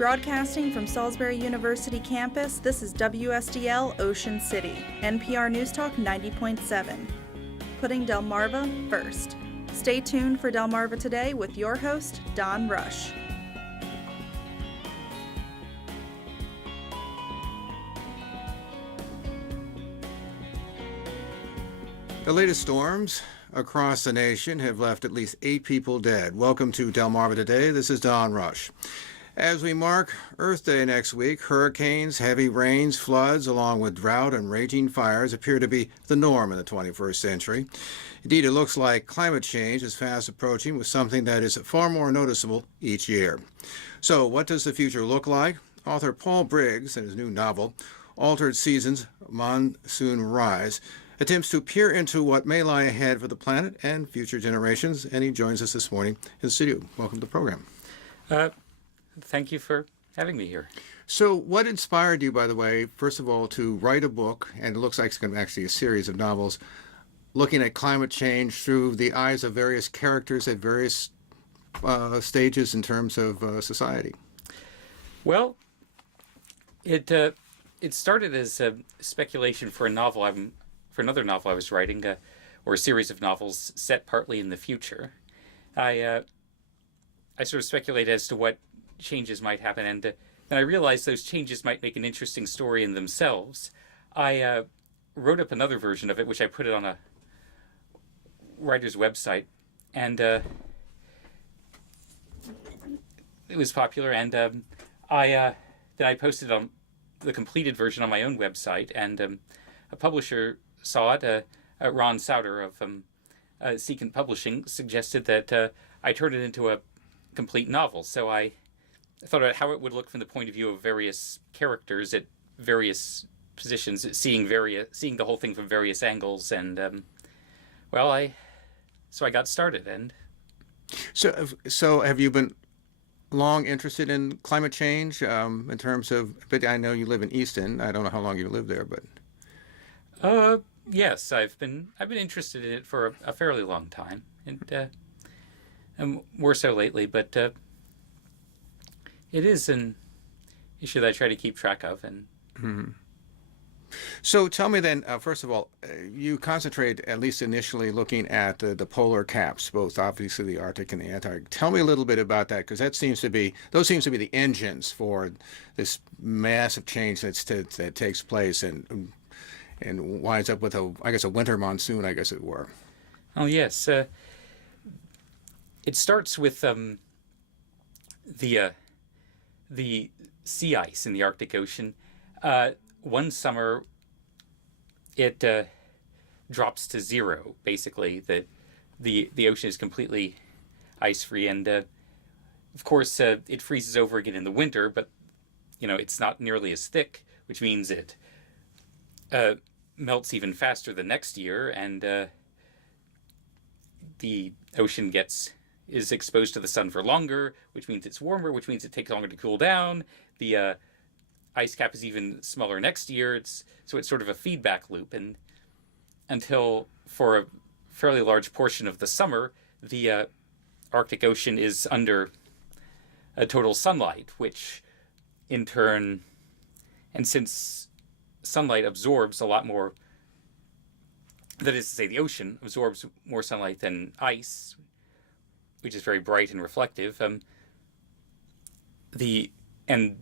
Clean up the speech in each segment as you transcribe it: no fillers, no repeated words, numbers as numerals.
Broadcasting from Salisbury University campus, this is WSDL Ocean City, NPR News Talk 90.7. Putting Delmarva first. Stay tuned for Delmarva Today with your host, Don Rush. The latest storms across the nation have left at least 8 people dead. Welcome to Delmarva Today. This is Don Rush. As we mark Earth Day next week, hurricanes, heavy rains, floods, along with drought and raging fires appear to be the norm in the 21st century. Indeed, it looks like climate change is fast approaching with something that is far more noticeable each year. So what does the future look like? Author Paul Briggs, in his new novel, Altered Seasons, Monsoonrise, attempts to peer into what may lie ahead for the planet and future generations, and he joins us this morning in the studio. Welcome to the program. Thank you for having me here. So what inspired you, by the way, first of all, to write a book, and it looks like it's going to be actually a series of novels, looking at climate change through the eyes of various characters at various stages in terms of society? Well, it started as a speculation for another novel I was writing, or a series of novels set partly in the future. I sort of speculated as to what changes might happen, and then I realized those changes might make an interesting story in themselves. I wrote up another version of it, which I put it on a writer's website, and it was popular, and then I posted on the completed version on my own website, and a publisher saw it. Ron Souter of Sequent Publishing suggested that I turn it into a complete novel. So I thought about how it would look from the point of view of various characters at various positions, seeing the whole thing from various angles, and so I got started. And so have you been long interested in climate change in terms of? But I know you live in Easton. I don't know how long you lived there, but yes, I've been interested in it for a fairly long time, and more so lately. But it is an issue that I try to keep track of. And So tell me then, first of all, you concentrate, at least initially, looking at the polar caps, both obviously the Arctic and the Antarctic. Tell me a little bit about that, because those seems to be the engines for this massive change that takes place and winds up with a winter monsoon, I guess it were. Oh yes, it starts with the sea ice in the Arctic Ocean. One summer, it drops to zero. Basically, the ocean is completely ice-free, and of course, it freezes over again in the winter. But it's not nearly as thick, which means it melts even faster the next year, and the ocean is exposed to the sun for longer, which means it's warmer, which means it takes longer to cool down. The ice cap is even smaller next year. It's sort of a feedback loop, and until for a fairly large portion of the summer, the Arctic Ocean is under a total sunlight, which in turn, and since sunlight absorbs a lot more, that is to say, the ocean absorbs more sunlight than ice, which is very bright and reflective. And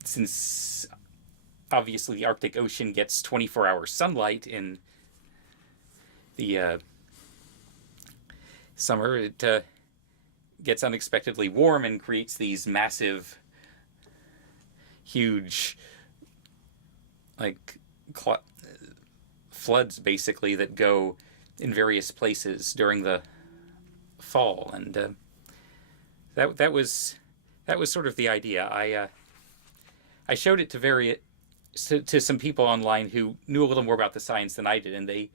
since obviously the Arctic Ocean gets 24-hour sunlight in the summer, it gets unexpectedly warm and creates these massive, huge, floods basically that go in various places during the fall, and that was sort of the idea. I showed it to some people online who knew a little more about the science than I did, and they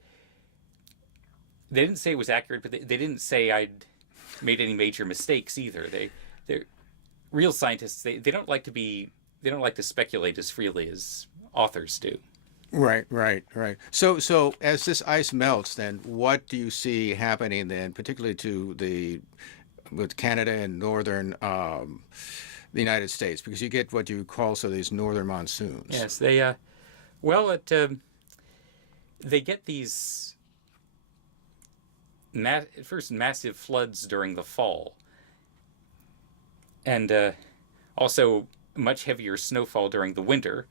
didn't say it was accurate, but they didn't say I'd made any major mistakes either. They're real scientists. They don't like to speculate as freely as authors do. Right. So as this ice melts, then what do you see happening then, particularly with Canada and northern the United States? Because you get what you call these northern monsoons. Yes, they well, they get these first massive floods during the fall, and also much heavier snowfall during the winter,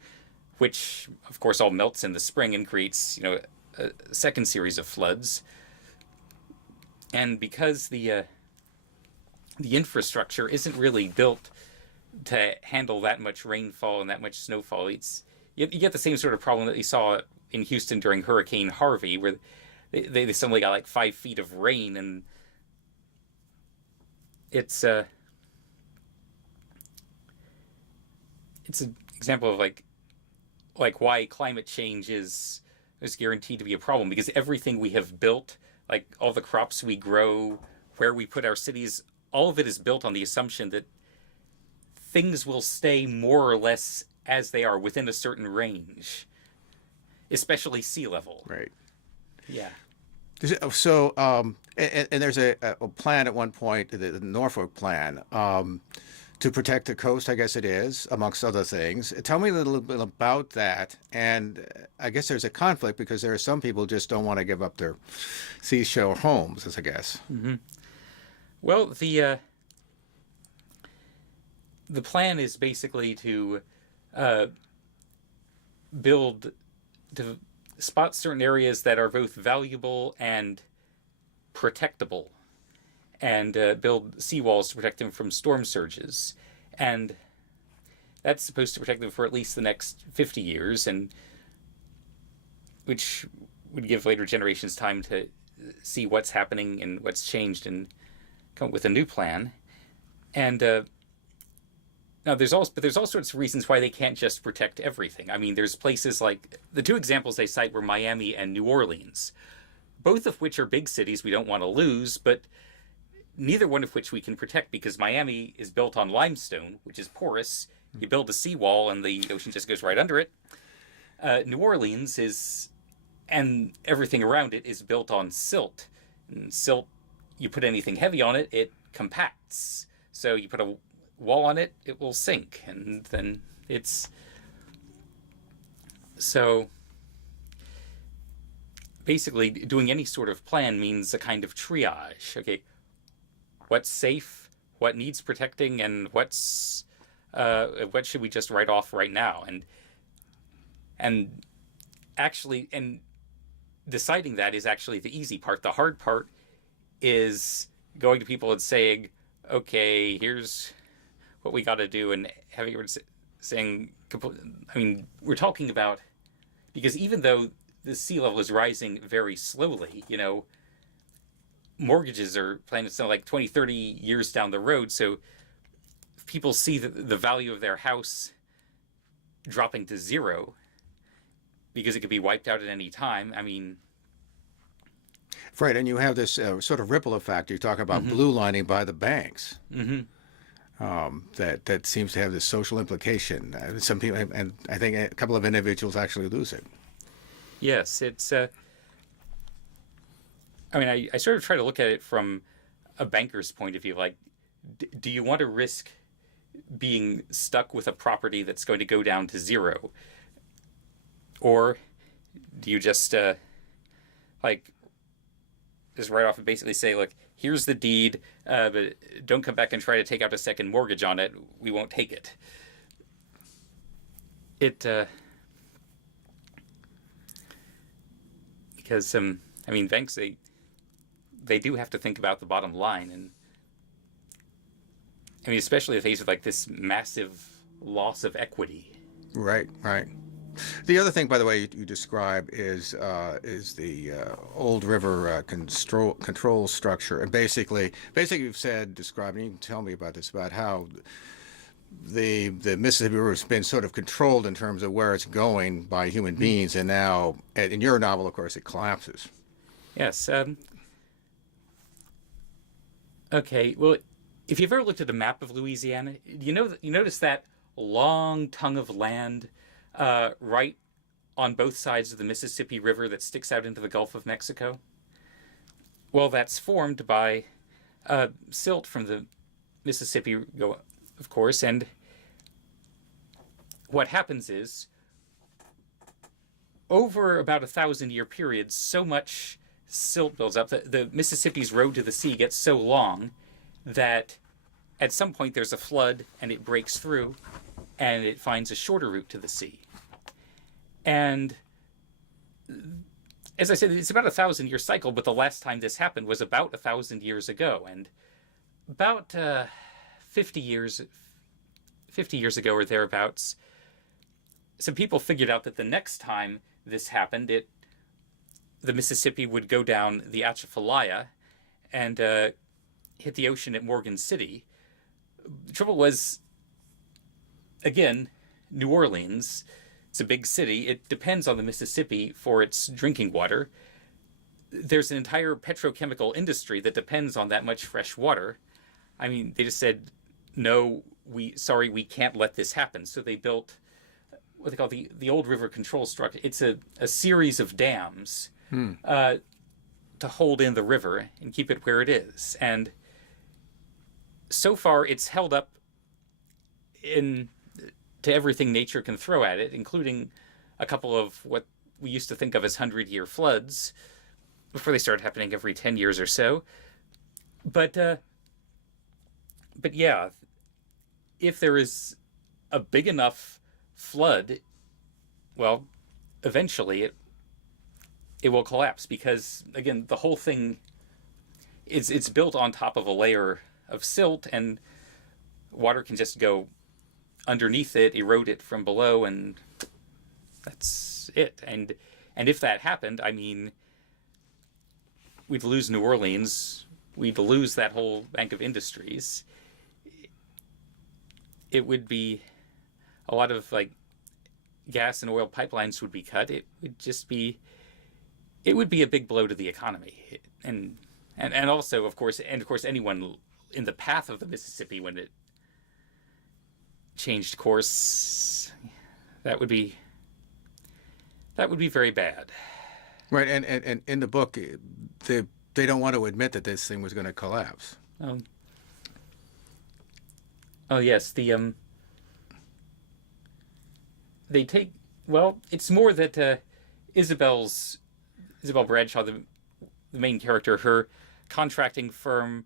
which of course all melts in the spring and creates, a second series of floods. And because the infrastructure isn't really built to handle that much rainfall and that much snowfall, you get the same sort of problem that you saw in Houston during Hurricane Harvey, where they suddenly got like 5 feet of rain, and it's an example of like why climate change is guaranteed to be a problem, because everything we have built, like all the crops we grow, where we put our cities, all of it is built on the assumption that things will stay more or less as they are within a certain range, especially sea level. Right. Yeah. So, and there's a plan at one point, the Norfolk plan, to protect the coast, I guess it is, amongst other things. Tell me a little bit about that. And I guess there's a conflict because there are some people just don't want to give up their seashore homes, I guess. Mm-hmm. Well, the plan is basically to to spot certain areas that are both valuable and protectable, and build seawalls to protect them from storm surges. And that's supposed to protect them for at least the next 50 years, and which would give later generations time to see what's happening and what's changed and come up with a new plan. And now there's all sorts of reasons why they can't just protect everything. I mean, there's places like the two examples they cite were Miami and New Orleans, both of which are big cities we don't want to lose, but neither one of which we can protect, because Miami is built on limestone, which is porous. You build a seawall and the ocean just goes right under it. New Orleans and everything around it is built on silt. And silt, you put anything heavy on it, it compacts. So you put a wall on it, it will sink. And then so basically doing any sort of plan means a kind of triage. Okay, what's safe, what needs protecting, and what should we just write off right now? And deciding that is actually the easy part. The hard part is going to people and saying, okay, here's what we got to do, and having everyone saying, I mean, we're talking about, because even though the sea level is rising very slowly, mortgages are planned to sell like 20, 30 years down the road. So if people see the value of their house dropping to zero because it could be wiped out at any time, I mean... Right, and you have this sort of ripple effect. You talk about blue lining by the banks. Mm-hmm. That seems to have this social implication. Some people, and I think a couple of individuals actually lose it. Yes, it's... I mean, I sort of try to look at it from a banker's point of view. Like, do you want to risk being stuck with a property that's going to go down to zero? Or do you just, just write off and basically say, look, here's the deed, but don't come back and try to take out a second mortgage on it. We won't take it. Because, I mean, banks, they do have to think about the bottom line. And I mean, especially in the face of like this massive loss of equity. Right, right. The other thing, by the way, you describe is the old river control structure, and basically you've said, described, and you can tell me about this, about how the Mississippi River has been sort of controlled in terms of where it's going by human beings, and now in your novel, of course, it collapses. Yes. Okay. Well, if you've ever looked at a map of Louisiana, you notice that long tongue of land right on both sides of the Mississippi River that sticks out into the Gulf of Mexico? Well, that's formed by silt from the Mississippi of course, and what happens is, over about 1,000-year period, so much silt builds up that the Mississippi's road to the sea gets so long that at some point there's a flood and it breaks through and it finds a shorter route to the sea. And as I said, it's about 1,000-year cycle, but the last time this happened was about 1,000 years ago. And about 50 years ago or thereabouts, some people figured out that the next time this happened, the Mississippi would go down the Atchafalaya and hit the ocean at Morgan City. The trouble was, again, New Orleans, it's a big city. It depends on the Mississippi for its drinking water. There's an entire petrochemical industry that depends on that much fresh water. I mean, they just said, no, we can't let this happen. So they built what they call the old river control structure. It's a series of dams to hold in the river and keep it where it is. And so far, it's held up to everything nature can throw at it, including a couple of what we used to think of as 100-year floods before they started happening every 10 years or so. But yeah, if there is a big enough flood, well, eventually it will collapse because, again, the whole thing it's built on top of a layer of silt, and water can just go underneath it, erode it from below, and that's it. And if that happened, I mean, we'd lose New Orleans, we'd lose that whole bank of industries. It would be a lot of like gas and oil pipelines would be cut. It would be a big blow to the economy, and also of course anyone in the path of the Mississippi when it changed course, that would be very bad. Right, and in the book, they don't want to admit that this thing was going to collapse. Oh yes, they take, well, it's more that Isabel Bradshaw, the main character, her contracting firm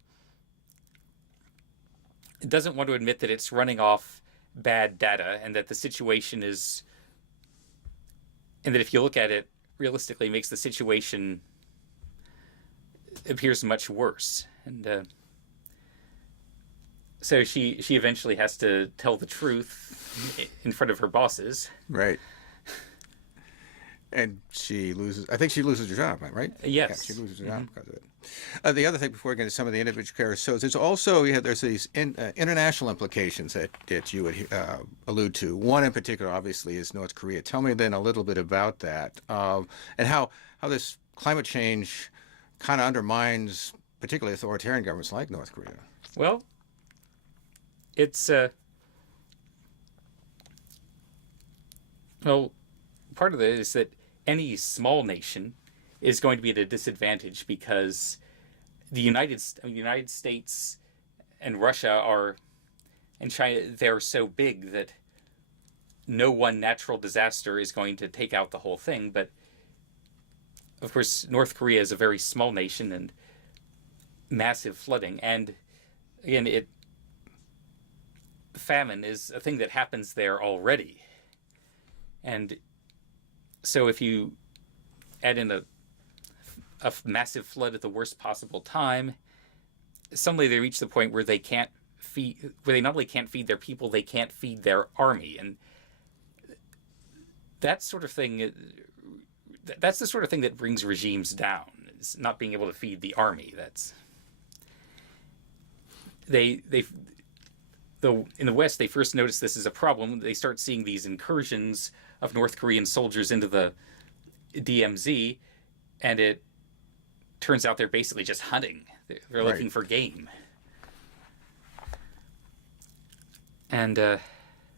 doesn't want to admit that it's running off bad data, and that the situation is, and that if you look at it realistically, makes the situation appears much worse. And so she eventually has to tell the truth in front of her bosses. Right. And she loses, I think she loses her job, right? Yes. Yeah, she loses her job because of it. The other thing before we get into some of the individual characters, so there's also, there's these international implications that you would allude to. One in particular, obviously, is North Korea. Tell me then a little bit about that, and how this climate change kind of undermines particularly authoritarian governments like North Korea. Well, it's part of it is that any small nation is going to be at a disadvantage because the United States and Russia and China, they're so big that no one natural disaster is going to take out the whole thing. But of course, North Korea is a very small nation and massive flooding. And again, famine is a thing that happens there already. And so if you add in a massive flood at the worst possible time, suddenly they reach the point where they not only can't feed their people, they can't feed their army. And that sort of thing, that's the sort of thing that brings regimes down. It's not being able to feed the army. In the West, they first noticed this as a problem. They start seeing these incursions of North Korean soldiers into the DMZ, and it turns out they're basically just hunting. They're looking for game. And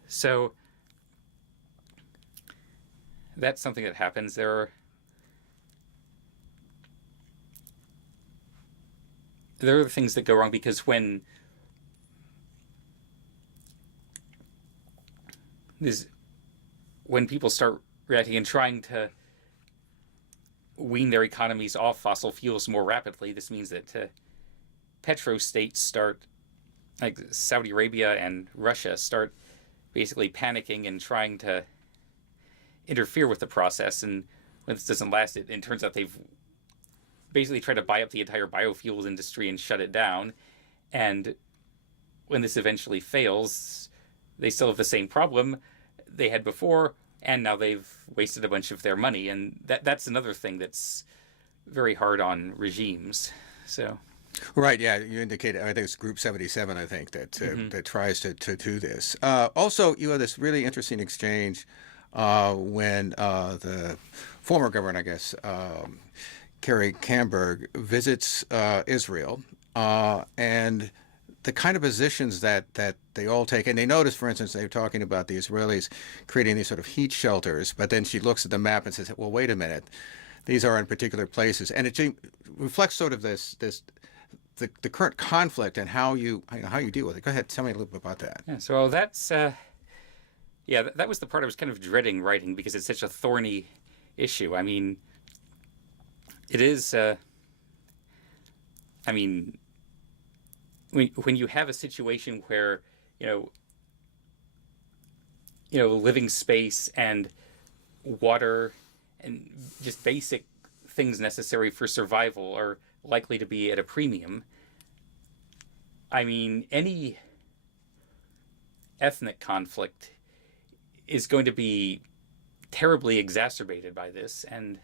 so that's something that happens. There are things that go wrong because when is when people start reacting and trying to wean their economies off fossil fuels more rapidly, this means that petrostates start, like Saudi Arabia and Russia, start basically panicking and trying to interfere with the process. And when this doesn't last, it turns out they've basically tried to buy up the entire biofuels industry and shut it down. And when this eventually fails, they still have the same problem they had before, and now they've wasted a bunch of their money. And that's another thing that's very hard on regimes. So, Right, yeah, you indicated, I think it's Group 77, I think, that that tries to do this. Also, you have this really interesting exchange when the former governor, I guess, Kerry Camberg, visits Israel, and the kind of positions that they all take. And they notice, for instance, they're talking about the Israelis creating these sort of heat shelters, but then she looks at the map and says, well, wait a minute, these are in particular places. And it reflects sort of the current conflict and how you deal with it. Go ahead, tell me a little bit about that. Yeah, so that's, that was the part I was kind of dreading writing because it's such a thorny issue. I mean, it is, when you have a situation where, living space and water and just basic things necessary for survival are likely to be at a premium. I mean, any ethnic conflict is going to be terribly exacerbated by this. And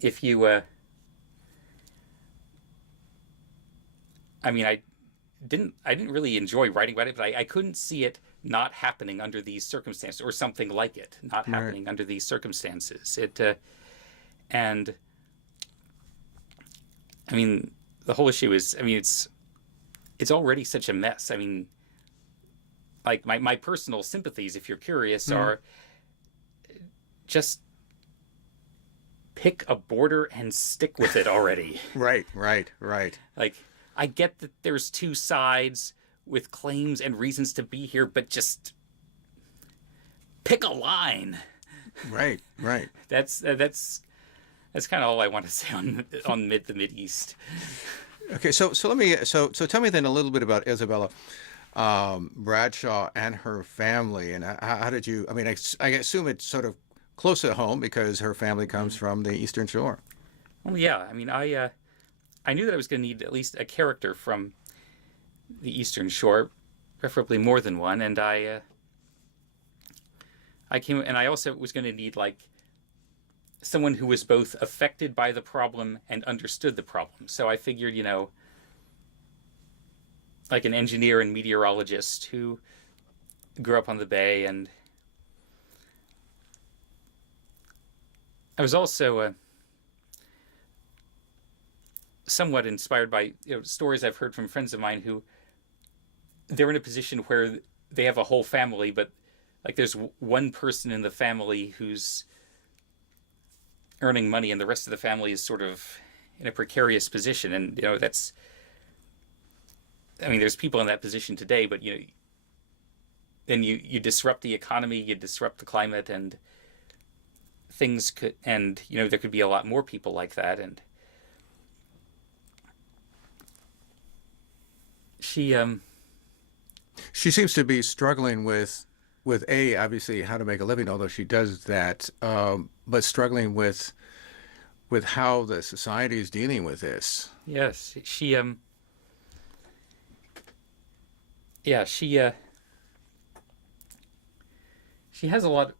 if you, I didn't really enjoy writing about it, but I couldn't see it not happening under these circumstances, or something like it not happening under these circumstances. And I mean, the whole issue is, it's already such a mess. I mean, like my personal sympathies, if you're curious, are just pick a border and stick with it already. Right. Like, I get that there's two sides with claims and reasons to be here, but just pick a line. Right. That's kind of all I want to say on the Mideast. Okay, so tell me then a little bit about Isabella Bradshaw and her family, and how did you? I mean, I assume it's sort of close to home because her family comes from the Eastern Shore. Well, yeah. I mean, I knew that I was going to need at least a character from the Eastern Shore, preferably more than one, and I also was going to need like someone who was both affected by the problem and understood the problem. So I figured, like an engineer and meteorologist who grew up on the bay. And I was also somewhat inspired by stories I've heard from friends of mine who they're in a position where they have a whole family, but like there's one person in the family who's earning money and the rest of the family is sort of in a precarious position. And there's people in that position today, but then you disrupt the economy, you disrupt the climate, and things could, and there could be a lot more people like that. And she seems to be struggling with obviously how to make a living, although she does that, but struggling with how the society is dealing with this. Yes, she has a lot.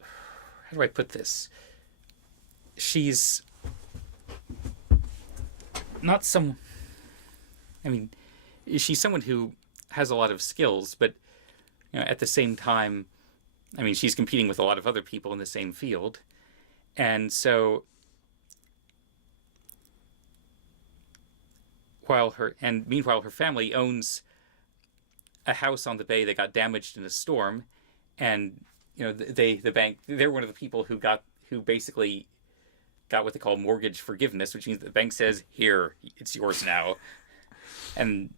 How do I put this? She's not some. She's someone who has a lot of skills, but at the same time, she's competing with a lot of other people in the same field. And so meanwhile her family owns a house on the bay that got damaged in a storm, and the bank, they're one of the people who basically got what they call mortgage forgiveness, which means the bank says, here, it's yours now. And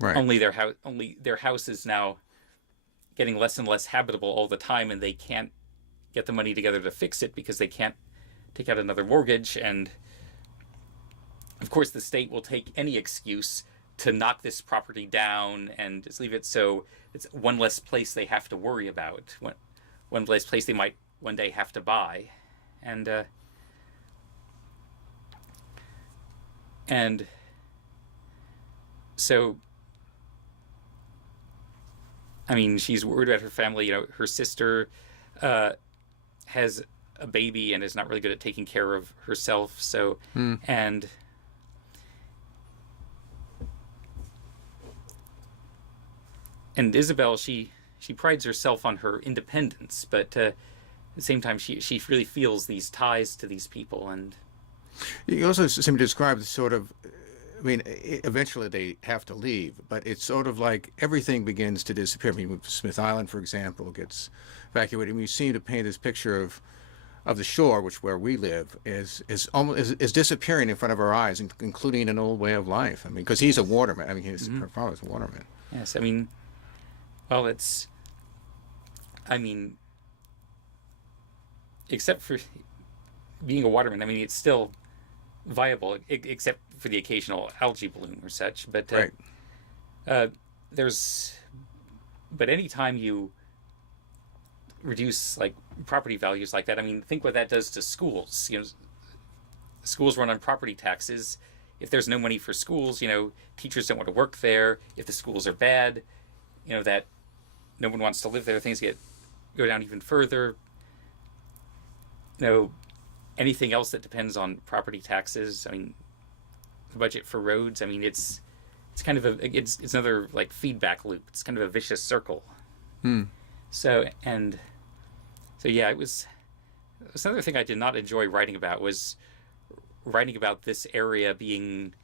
right. only their house is now getting less and less habitable all the time, and they can't get the money together to fix it because they can't take out another mortgage. And of course, the state will take any excuse to knock this property down and just leave it so it's one less place they have to worry about, one less place they might one day have to buy. And so, I mean, she's worried about her family. You know, her sister has a baby and is not really good at taking care of herself. So, and Isabel, she prides herself on her independence, but at the same time, she really feels these ties to these people. And you also seem to describe the sort of, I mean, eventually they have to leave, but it's sort of like everything begins to disappear. I mean, Smith Island, for example, gets evacuated. I mean, you seem to paint this picture of the shore, where we live, is disappearing in front of our eyes, including an old way of life. I mean, because he's a waterman. I mean, her father's a waterman. Yes, I mean, well, I mean, except for being a waterman, I mean, it's still viable, except for the occasional algae bloom or such. But Right. But anytime you reduce like property values like that, I mean, think what that does to schools. You know, schools run on property taxes. If there's no money for schools, you know, teachers don't want to work there. If the schools are bad, you know, that no one wants to live there. Things go down even further. You know, anything else that depends on property taxes. I mean, the budget for roads. I mean, it's kind of it's another like feedback loop. It's kind of a vicious circle. So yeah, it was another thing I did not enjoy writing about was writing about this area being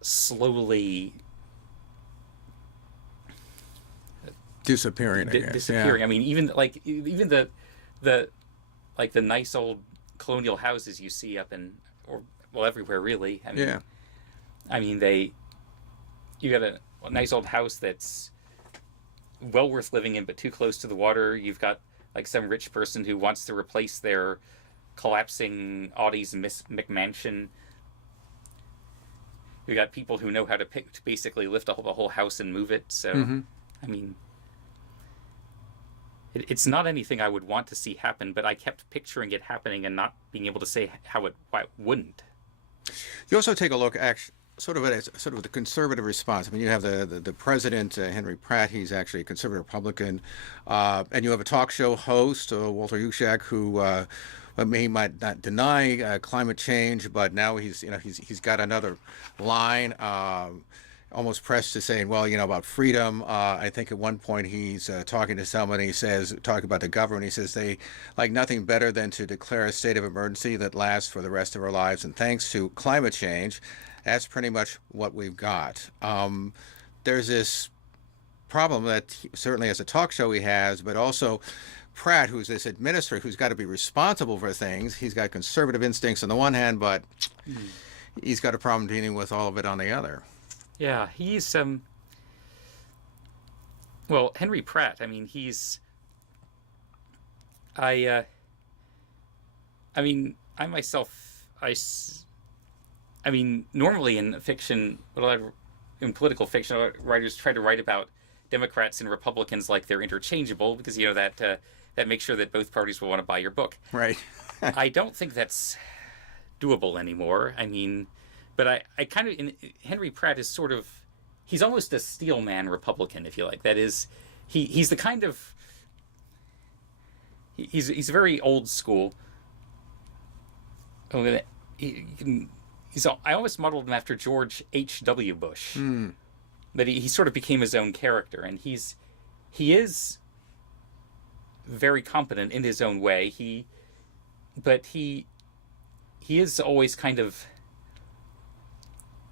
slowly Disappearing, I guess. disappearing. Yeah. I mean, even the like the nice old colonial houses you see up everywhere really. I mean, Yeah. I mean you got a nice old house that's well worth living in, but too close to the water. You've got like some rich person who wants to replace their collapsing Audie's McMansion. You got people who know how to basically lift the whole house and move it. So, I mean, it's not anything I would want to see happen, but I kept picturing it happening and not being able to say why it wouldn't. You also take a look at sort of the conservative response. I mean, you have the president, Henry Pratt. He's actually a conservative Republican, and you have a talk show host, Walter Yushak, who he might not deny climate change, but now he's got another line. Almost pressed to saying, well, about freedom. I think at one point he's talking to someone. He says, talking about the government. He says they like nothing better than to declare a state of emergency that lasts for the rest of our lives. And thanks to climate change, that's pretty much what we've got. There's this problem that certainly as a talk show he has, but also Pratt, who's this administrator who's got to be responsible for things. He's got conservative instincts on the one hand, but he's got a problem dealing with all of it on the other. Yeah, he's well, Henry Pratt. I mean, I mean, I myself, I mean, normally in fiction, in political fiction, writers try to write about Democrats and Republicans like they're interchangeable because that makes sure that both parties will want to buy your book. Right. I don't think that's doable anymore. I mean. But I kind of, Henry Pratt is sort of, he's almost a steelman Republican, if you like. That is, he's the kind of, he's very old school. I almost modeled him after George H.W. Bush. But he sort of became his own character, and he is very competent in his own way. But he is always kind of,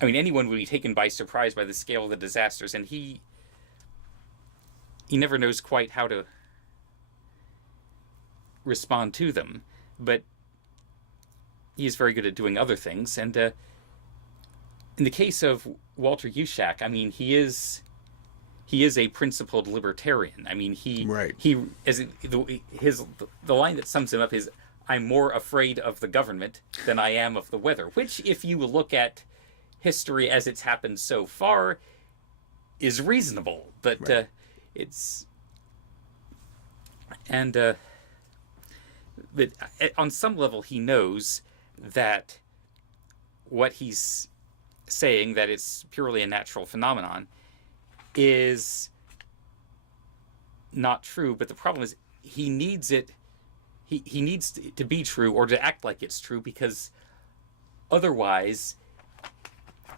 I mean, anyone would be taken by surprise by the scale of the disasters, and he never knows quite how to respond to them. But he is very good at doing other things. And in the case of Walter Yushak, I mean, he is he is a principled libertarian. I mean, Right. the line that sums him up is, "I'm more afraid of the government than I am of the weather," which, if you look at history as it's happened so far, is reasonable. But Right. it's and but on some level, he knows that what he's saying, that it's purely a natural phenomenon, is not true. But the problem is, he needs it. He needs to be true, or to act like it's true, because otherwise,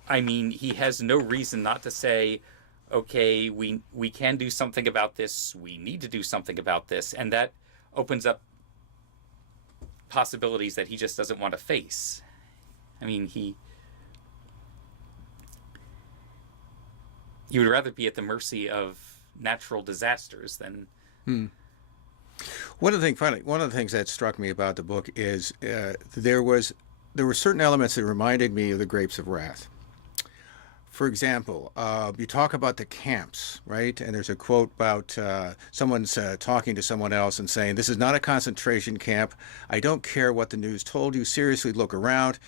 I mean, he has no reason not to say, okay, we can do something about this, we need to do something about this, and that opens up possibilities that he just doesn't want to face. I mean, he would rather be at the mercy of natural disasters than... One of the things that struck me about the book is there were certain elements that reminded me of the Grapes of Wrath. For example, you talk about the camps, right? And there's a quote about someone's talking to someone else and saying, "This is not a concentration camp. I don't care what the news told you. Seriously, look around.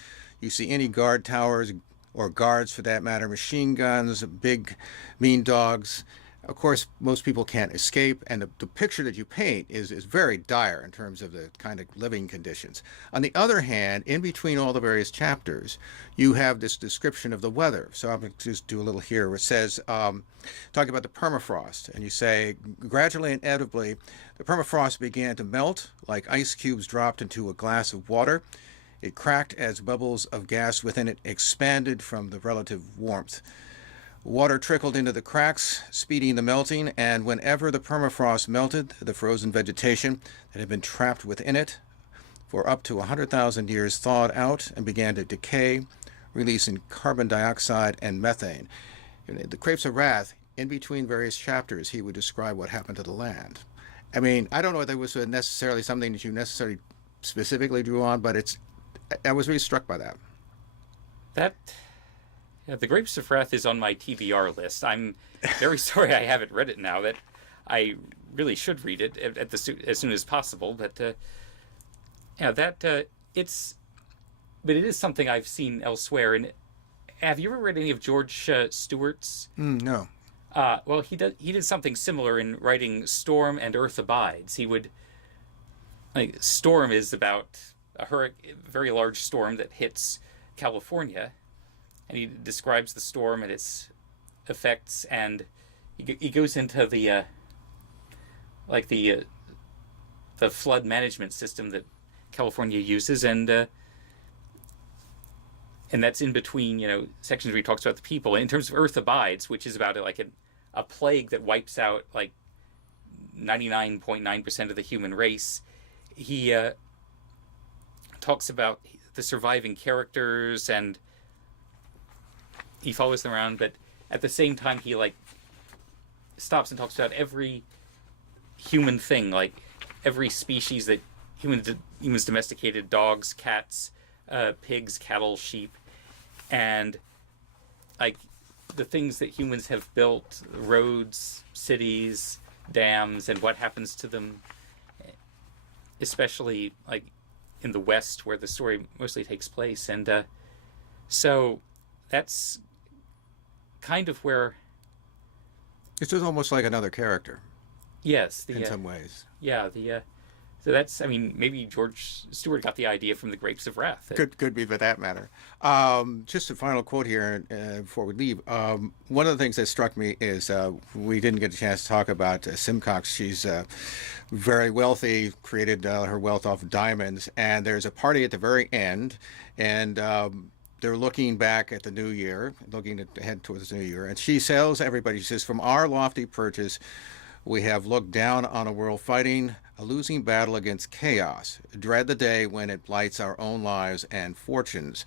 You see any guard towers, or guards for that matter, machine guns, big mean dogs. Of course, most people can't escape, and the picture that you paint is very dire in terms of the kind of living conditions. On the other hand, in between all the various chapters, you have this description of the weather. So I'm going to just do a little here where it says, talking about the permafrost, and you say, gradually and inevitably, the permafrost began to melt like ice cubes dropped into a glass of water. It cracked as bubbles of gas within it expanded from the relative warmth. Water trickled into the cracks, speeding the melting, and whenever the permafrost melted, the frozen vegetation that had been trapped within it for up to 100,000 years thawed out and began to decay, releasing carbon dioxide and methane. In the Grapes of Wrath, in between various chapters, he would describe what happened to the land. I mean, I don't know if that was necessarily something that you necessarily specifically drew on, but I was really struck by that. Yeah, The Grapes of Wrath is on my TBR list. I'm very sorry I haven't read it now. That I really should read it as soon as possible. But it is something I've seen elsewhere. And have you ever read any of George Stewart's? No. Well, he did something similar in writing Storm and Earth Abides. Storm is about a very large storm that hits California. And he describes the storm and its effects, and he goes into the flood management system that California uses, and that's in between sections where he talks about the people. And in terms of Earth Abides, which is about a plague that wipes out 99.9% of the human race, he talks about the surviving characters, and he follows them around, but at the same time he stops and talks about every human thing, every species that humans domesticated: dogs, cats, pigs, cattle, sheep, and the things that humans have built: roads, cities, dams, and what happens to them, especially in the West where the story mostly takes place. And so that's kind of where It's just almost like another character. Yes, in some ways. Yeah, so that's, I mean, maybe George Stewart got the idea from the Grapes of Wrath. Could be for that matter. Just a final quote here before we leave. One of the things that struck me is we didn't get a chance to talk about Simcox. She's very wealthy, created her wealth off of diamonds, and there's a party at the very end, and they're looking back at the new year, looking ahead towards the new year, and she tells everybody, she says, "From our lofty perches, we have looked down on a world fighting a losing battle against chaos. Dread the day when it blights our own lives and fortunes.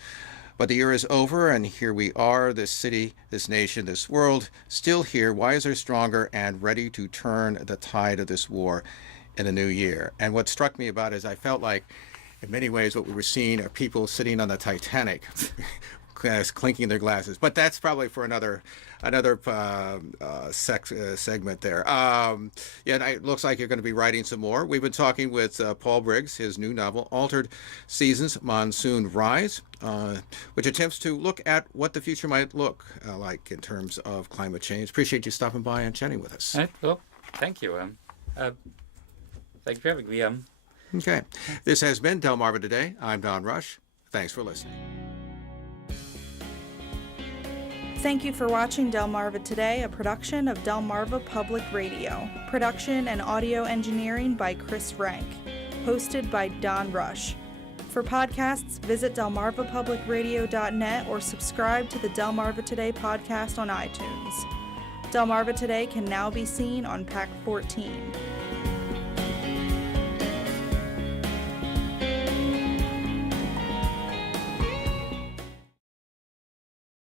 But the year is over, and here we are, this city, this nation, this world, still here, wiser, stronger, and ready to turn the tide of this war in the new year." And what struck me about it is I felt like, in many ways, what we were seeing are people sitting on the Titanic, clinking their glasses. But that's probably for another segment there. Yeah, it looks like you're going to be writing some more. We've been talking with Paul Briggs, his new novel, Altered Seasons, Monsoonrise, which attempts to look at what the future might look like in terms of climate change. Appreciate you stopping by and chatting with us. Well, thank you. Thank you for having me. Okay. This has been Delmarva Today. I'm Don Rush. Thanks for listening. Thank you for watching Delmarva Today, a production of Delmarva Public Radio. Production and audio engineering by Chris Rank. Hosted by Don Rush. For podcasts, visit delmarvapublicradio.net or subscribe to the Delmarva Today podcast on iTunes. Delmarva Today can now be seen on Pack 14.